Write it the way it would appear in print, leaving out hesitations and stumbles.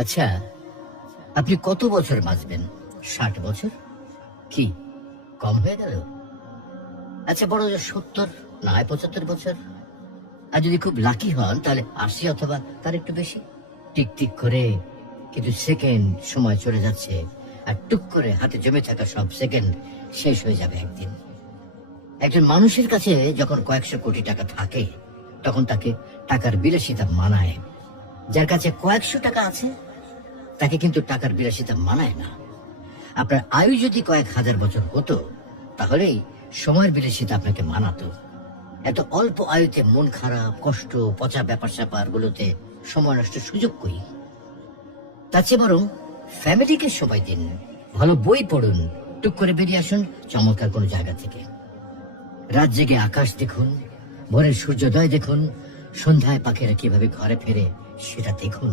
আচ্ছা, আপনি কত বছর বাঁচবেন? 60 বছর? কি কম হয়ে গেল? আচ্ছা, বড় 70 না হয় 75 বছর। আর যদি খুব লাকি হন তাহলে 80 অথবা তার একটু বেশি। টিক টিক করে কিছু সেকেন্ড সময় চলে যাচ্ছে, আর টুক করে হাতে জমে থাকা সব সেকেন্ড শেষ হয়ে যাবে একদিন। একজন মানুষের কাছে যখন কয়েকশো কোটি টাকা থাকে, তখন তাকে টাকার বিলাসিতা মানায়। যার কাছে কয়েকশো টাকা আছে, তাকে কিন্তু টাকার বিলাসিতা মানায় না। আপনার আয়ু যদি কয়েক হাজার বছর হতো, তাহলেই সময়ের বিলাসিতা আপনাকে মানাতো। এত অল্প আয়ুতে মন খারাপ, কষ্ট, পচা ব্যাপার স্যাপার গুলোতে সময় নষ্ট সুযোগ কই? তার চেয়ে বরং ফ্যামিলিকে সময় দিন, ভালো বই পড়ুন, টুক করে বেরিয়ে আসুন চমৎকার কোনো জায়গা থেকে। রাত জেগে আকাশ দেখুন, ভোরের সূর্যোদয় দেখুন, সন্ধ্যায় পাখিরা কিভাবে ঘরে ফেরে সেটা দেখুন।